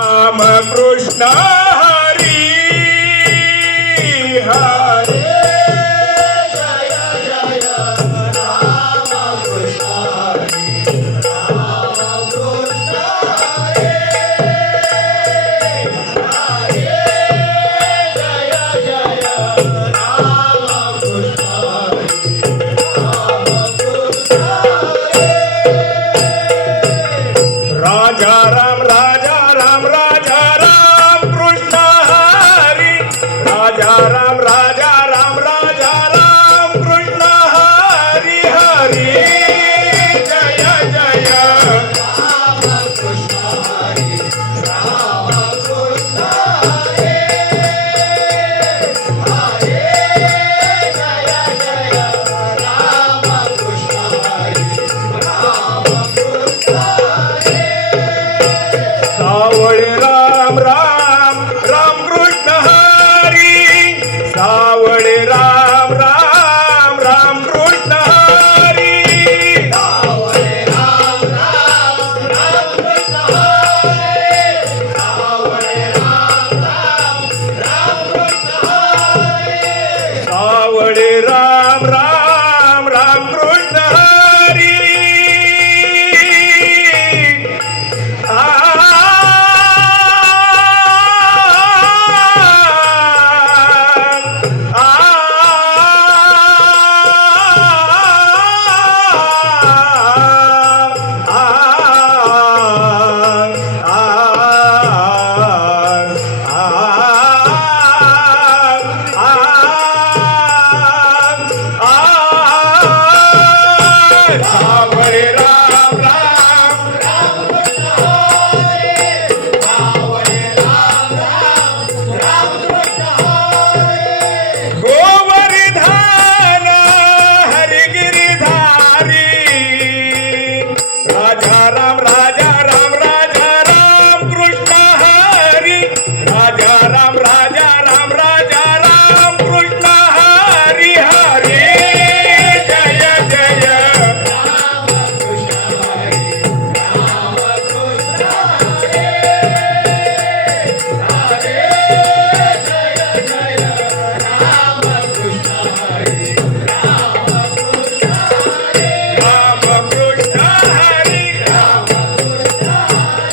Ram Krishna Hari Hare Jai Jai Ram Krishna Hari Ram Krishna Hare Hare Jai Jai Ram Krishna Hari Ram Krishna Hare Raja Ram Raja Ram Raja Ram Krishna Hari Raja Ram Raja Ram Raja Ram Krishna Hari Hari Jai Jai Ram Krishna Hari Ram Krishna Hare Hare Jai Jai Ram Krishna Hari Ram Krishna Hare Savale